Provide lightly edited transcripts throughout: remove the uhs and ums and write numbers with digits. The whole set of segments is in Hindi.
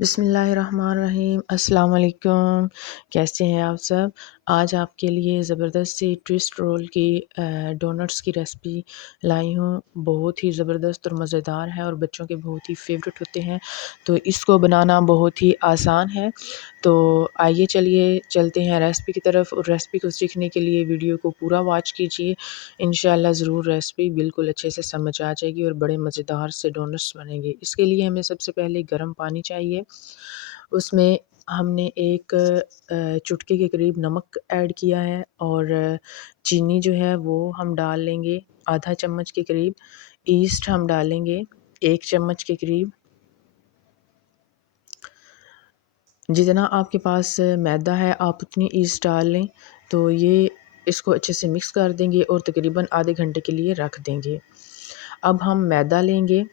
बिस्मिल्लाहिर्रहमानिर्रहीम। अस्सलाम वालेकुम। कैसे हैं आप सब? आज आपके लिए ज़बरदस्त सी ट्विस्ट रोल की डोनट्स की रेसिपी लाई हूँ। बहुत ही ज़बरदस्त और मज़ेदार है और बच्चों के बहुत ही फ़ेवरेट होते हैं। तो इसको बनाना बहुत ही आसान है। तो आइए चलिए चलते हैं रेसिपी की तरफ, और रेसिपी को सीखने के लिए वीडियो को पूरा वॉच कीजिए। इंशाल्लाह ज़रूर रेसिपी बिल्कुल अच्छे से समझ आ जाएगी और बड़े मज़ेदार से डोनट्स बनेंगे। इसके लिए हमें सबसे पहले गर्म पानी चाहिए। उसमें हमने एक चुटकी के करीब नमक ऐड किया है, और चीनी जो है वो हम डाल लेंगे आधा चम्मच के करीब। ईस्ट हम डालेंगे 1 चम्मच के करीब। जितना आपके पास मैदा है आप उतनी ईस्ट डाल लें। तो ये इसको अच्छे से मिक्स कर देंगे और तकरीबन आधे घंटे के लिए रख देंगे। अब हम मैदा लेंगे,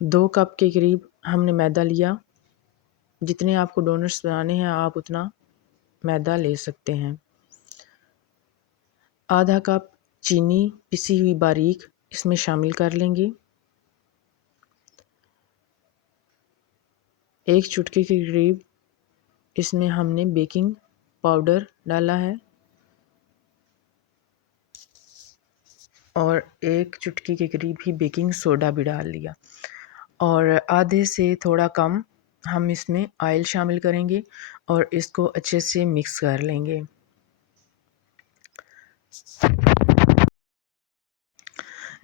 2 कप के करीब हमने मैदा लिया। जितने आपको डोनट्स बनाने हैं आप उतना मैदा ले सकते हैं। आधा कप चीनी पिसी हुई बारीक इसमें शामिल कर लेंगे। 1 चुटकी के करीब इसमें हमने बेकिंग पाउडर डाला है, और 1 चुटकी के करीब ही बेकिंग सोडा भी डाल लिया। और आधे से थोड़ा कम हम इसमें ऑयल शामिल करेंगे और इसको अच्छे से मिक्स कर लेंगे।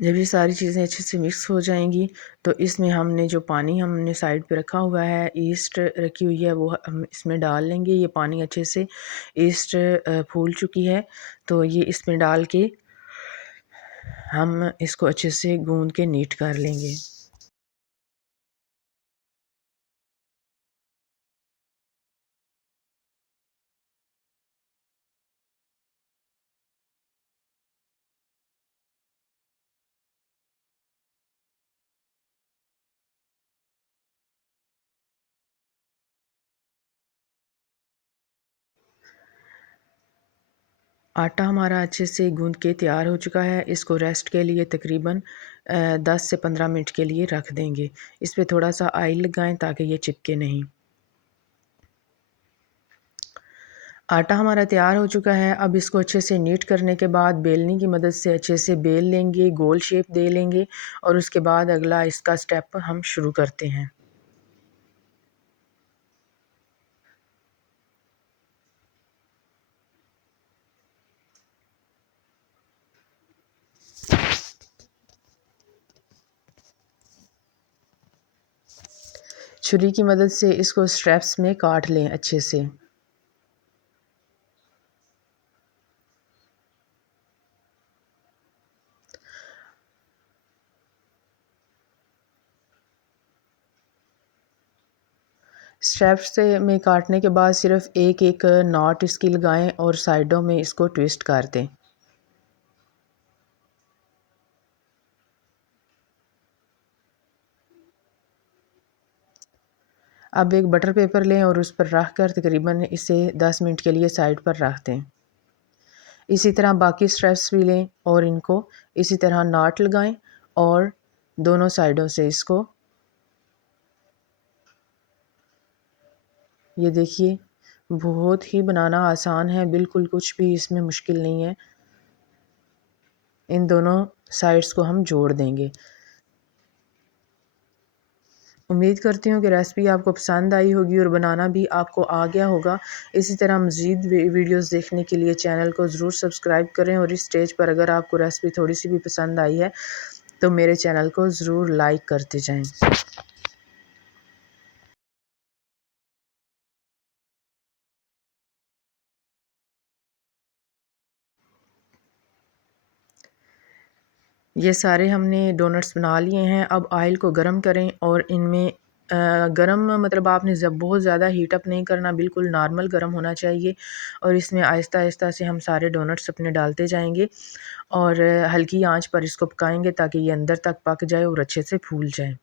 जब ये सारी चीज़ें अच्छे से मिक्स हो जाएंगी तो इसमें हमने जो पानी हमने साइड पे रखा हुआ है, ईस्ट रखी हुई है, वो हम इसमें डाल लेंगे। ये पानी अच्छे से ईस्ट फूल चुकी है, तो ये इसमें डाल के हम इसको अच्छे से गूंद के नीट कर लेंगे। आटा हमारा अच्छे से गूंद के तैयार हो चुका है। इसको रेस्ट के लिए तकरीबन 10 से 15 मिनट के लिए रख देंगे। इस पे थोड़ा सा ऑयल लगाएं ताकि ये चिपके नहीं। आटा हमारा तैयार हो चुका है। अब इसको अच्छे से नीट करने के बाद बेलनी की मदद से अच्छे से बेल लेंगे, गोल शेप दे लेंगे, और उसके बाद अगला इसका स्टेप हम शुरू करते हैं। छुरी की मदद से इसको स्ट्रैप्स में काट लें अच्छे से। स्ट्रैप्स से में काटने के बाद सिर्फ एक एक नॉट इसकी लगाएं और साइडों में इसको ट्विस्ट कर दें। अब एक बटर पेपर लें और उस पर रख कर तकरीबन इसे 10 मिनट के लिए साइड पर रख दें। इसी तरह बाकी स्ट्रैप्स भी लें और इनको इसी तरह नॉट लगाएं और दोनों साइडों से इसको, ये देखिए, बहुत ही बनाना आसान है, बिल्कुल कुछ भी इसमें मुश्किल नहीं है। इन दोनों साइड्स को हम जोड़ देंगे। उम्मीद करती हूँ कि रेसिपी आपको पसंद आई होगी और बनाना भी आपको आ गया होगा। इसी तरह मज़ीद वीडियोस देखने के लिए चैनल को ज़रूर सब्सक्राइब करें, और इस स्टेज पर अगर आपको रेसिपी थोड़ी सी भी पसंद आई है तो मेरे चैनल को ज़रूर लाइक करते जाएं। ये सारे हमने डोनट्स बना लिए हैं। अब ऑयल को गरम करें और इनमें गरम मतलब आपने जब बहुत ज़्यादा हीट अप नहीं करना, बिल्कुल नॉर्मल गरम होना चाहिए। और इसमें आहिस्ता आहिस्ता से हम सारे डोनट्स अपने डालते जाएंगे और हल्की आंच पर इसको पकाएंगे ताकि ये अंदर तक पक जाए और अच्छे से फूल जाए।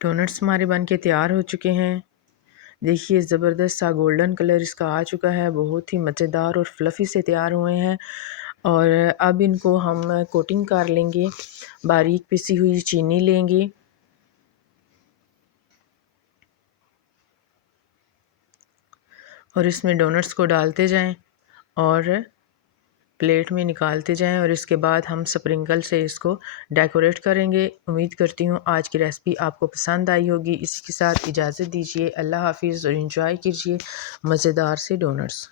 डोनट्स हमारे बन के तैयार हो चुके हैं। देखिए ज़बरदस्त सा गोल्डन कलर इसका आ चुका है, बहुत ही मज़ेदार और फ्लफ़ी से तैयार हुए हैं। और अब इनको हम कोटिंग कर लेंगे, बारीक पिसी हुई चीनी लेंगे और इसमें डोनट्स को डालते जाएं और प्लेट में निकालते जाएं और इसके बाद हम स्प्रिंकल से इसको डेकोरेट करेंगे। उम्मीद करती हूँ आज की रेसिपी आपको पसंद आई होगी। इसी के साथ इजाज़त दीजिए। अल्लाह हाफ़िज़ और एंजॉय कीजिए मज़ेदार से डोनट्स।